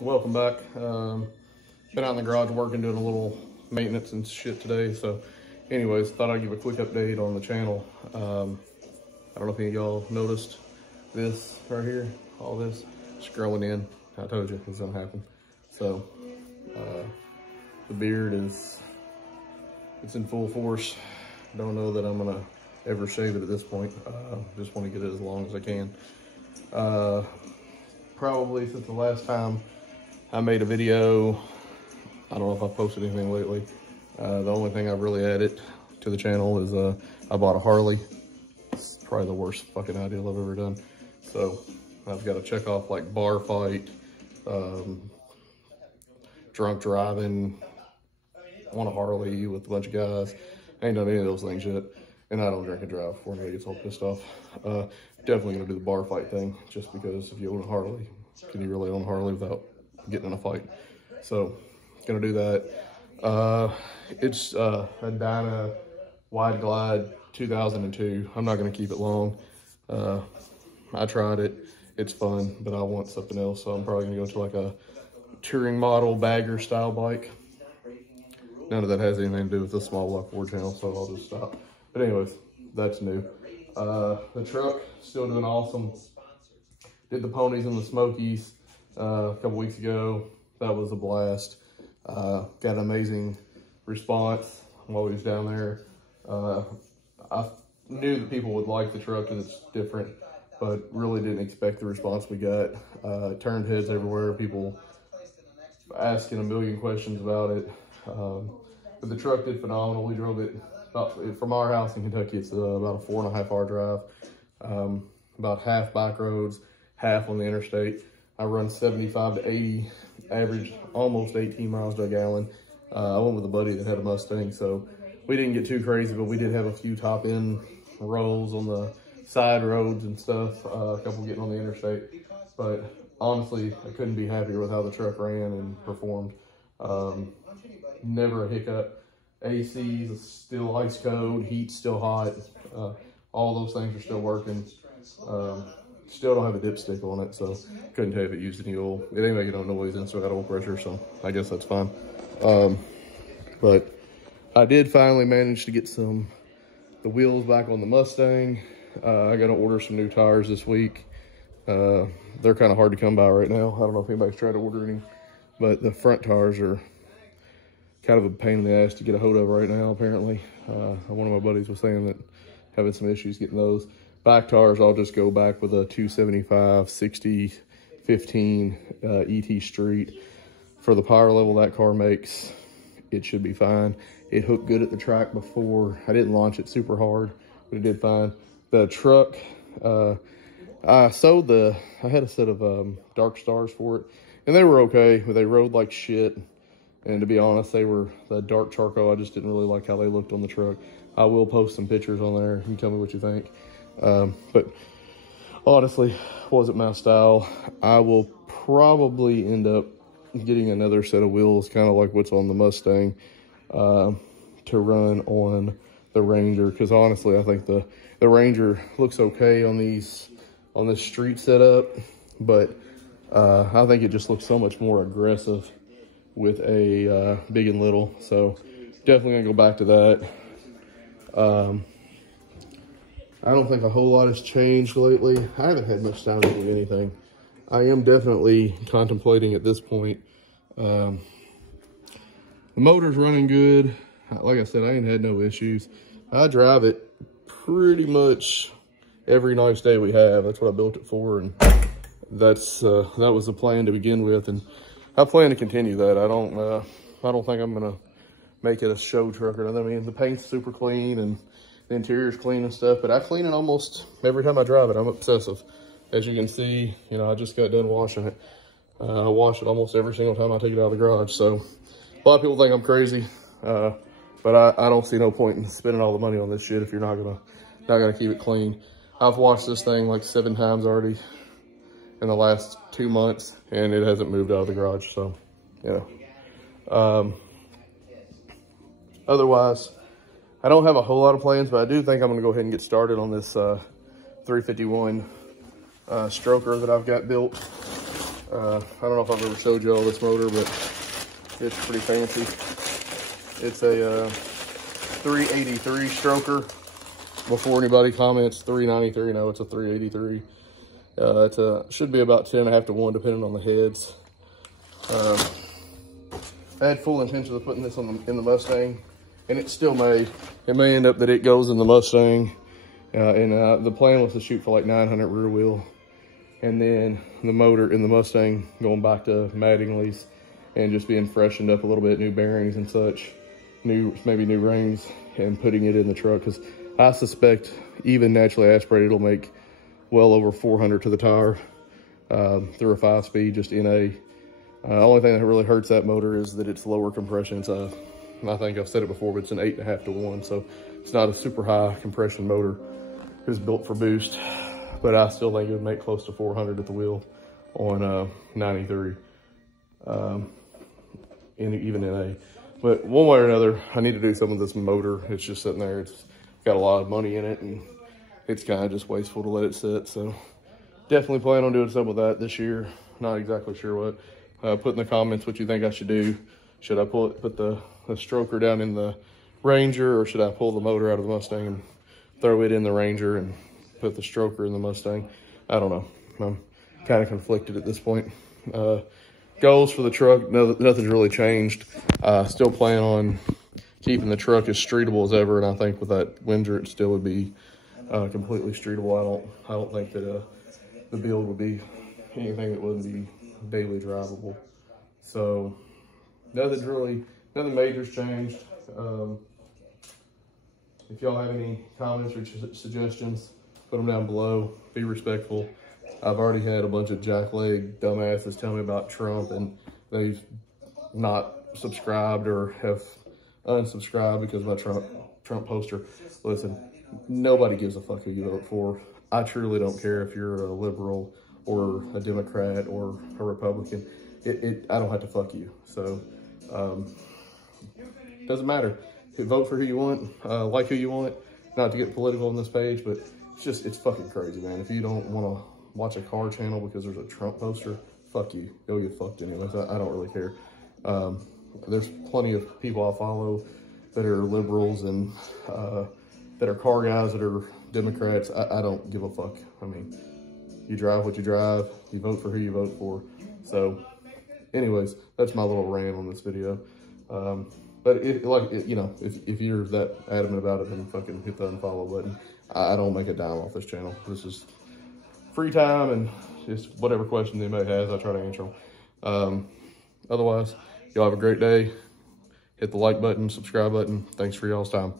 Welcome back. Been out in the garage working, doing a little maintenance and shit today. So anyways, thought I'd give a quick update on the channel. I don't know if any of y'all noticed this right here, all this, it's growing in. I told you it's gonna happen. So the beard it's in full force. Don't know that I'm gonna ever shave it at this point. Just want to get it as long as I can. Probably since the last time I made a video, I don't know if I've posted anything lately. The only thing I've really added to the channel is I bought a Harley. It's probably the worst fucking idea I've ever done. So I've got to check off like bar fight, drunk driving on a Harley with a bunch of guys. I ain't done any of those things yet. And I don't drink and drive before anybody gets all pissed off. Definitely gonna do the bar fight thing, just because if you own a Harley, can you really own a Harley without getting in a fight? So, gonna do that. It's a Dyna Wide Glide 2002. I'm not gonna keep it long. I tried it, it's fun, but I want something else. So I'm probably gonna go to like a touring model bagger style bike. None of that has anything to do with the small block Ford channel, so I'll just stop. But anyways, that's new. The truck, still doing awesome. Did the ponies and the Smokies a couple weeks ago. That was a blast. Got an amazing response while we was down there. I knew that people would like the truck because it's different, but really didn't expect the response we got. It turned heads everywhere. People asking a million questions about it. But the truck did phenomenal. We drove it from our house in Kentucky. It's about a 4.5 hour drive. About half back roads, half on the interstate. I run 75 to 80, average almost 18 miles to a gallon. I went with a buddy that had a Mustang, so we didn't get too crazy, but we did have a few top end rolls on the side roads and stuff, a couple getting on the interstate. But honestly, I couldn't be happier with how the truck ran and performed. Never a hiccup. AC is still ice cold, heat's still hot. All those things are still working. Still don't have a dipstick on it, so couldn't tell if it used any oil. It ain't making no noise and still got oil pressure, so I guess that's fine. But I did finally manage to get the wheels back on the Mustang. I got to order some new tires this week. They're kind of hard to come by right now. I don't know if anybody's tried to order any, but the front tires are kind of a pain in the ass to get a hold of right now, apparently. One of my buddies was saying that having some issues getting those. Back tires, I'll just go back with a 275, 60, 15 ET Street. For the power level that car makes, it should be fine. It hooked good at the track before. I didn't launch it super hard, but it did fine. The truck, I had a set of Dark Stars for it, and they were okay, but they rode like shit. And to be honest, they were the dark charcoal. I just didn't really like how they looked on the truck. I will post some pictures on there. You can tell me what you think. But honestly, wasn't my style. I will probably end up getting another set of wheels, kind of like what's on the Mustang, to run on the Ranger. Because honestly, I think the Ranger looks okay on this street setup, but I think it just looks so much more aggressive with a big and little. So definitely gonna go back to that. I don't think a whole lot has changed lately. I haven't had much time to do anything. I am definitely contemplating at this point. The motor's running good. Like I said, I ain't had no issues. I drive it pretty much every nice day we have. That's what I built it for, and that was the plan to begin with, and I plan to continue that. I don't think I'm gonna make it a show truck or nothing. I mean, the paint's super clean and the interior's clean and stuff, but I clean it almost every time I drive it. I'm obsessive. As you can see, you know, I just got done washing it. I wash it almost every single time I take it out of the garage. So a lot of people think I'm crazy, but I don't see no point in spending all the money on this shit if you're not gonna keep it clean. I've washed this thing like 7 times already in the last 2 months, and it hasn't moved out of the garage. So yeah. Otherwise, I don't have a whole lot of plans, but I do think I'm gonna go ahead and get started on this 351 stroker that I've got built. I don't know if I've ever showed you all this motor, but it's pretty fancy. It's a 383 stroker. Before anybody comments, 393, no, it's a 383. Should be about 10.5 to 1, depending on the heads. I had full intention of putting this in the Mustang, and it still may. It may end up that it goes in the Mustang, and the plan was to shoot for like 900 rear wheel, and then the motor in the Mustang going back to Mattingly's and just being freshened up a little bit, new bearings and such, maybe new rings, and putting it in the truck, because I suspect even naturally aspirated it'll make well over 400 to the tire through a 5-speed, just NA. Only thing that really hurts that motor is that it's lower compression. It's I think I've said it before, but it's an 8.5 to 1, so it's not a super high compression motor. It's built for boost, but I still think it would make close to 400 at the wheel on 93, even NA. But one way or another, I need to do something with this motor. It's just sitting there. It's got a lot of money in it, and it's kind of just wasteful to let it sit. So definitely plan on doing something with that this year. Not exactly sure what. Put in the comments what you think I should do. Should I put the stroker down in the Ranger, or should I pull the motor out of the Mustang and throw it in the Ranger and put the stroker in the Mustang? I don't know. I'm kind of conflicted at this point. Goals for the truck, nothing's really changed. Still plan on keeping the truck as streetable as ever, and I think with that Windsor it still would be completely streetable. I don't think that the build would be anything that wouldn't be daily drivable. So nothing major's changed. If y'all have any comments or suggestions, put them down below. Be respectful. I've already had a bunch of jackleg dumbasses tell me about Trump, and they've not subscribed or have unsubscribed because of my Trump poster. Listen, nobody gives a fuck who you vote for. I truly don't care if you're a liberal or a Democrat or a Republican. I don't have to fuck you. So, doesn't matter. Vote for who you want, like who you want. Not to get political on this page, but it's fucking crazy, man. If you don't want to watch a car channel because there's a Trump poster, fuck you. Go get fucked anyways. I don't really care. There's plenty of people I follow that are liberals and that are car guys that are Democrats. I don't give a fuck. I mean, you drive what you drive. You vote for who you vote for. So, anyways, that's my little rant on this video. But if you're that adamant about it, then fucking hit the unfollow button. I don't make a dime off this channel. This is free time, and just whatever questions anybody has, I try to answer them. Otherwise, y'all have a great day. Hit the like button, subscribe button. Thanks for y'all's time.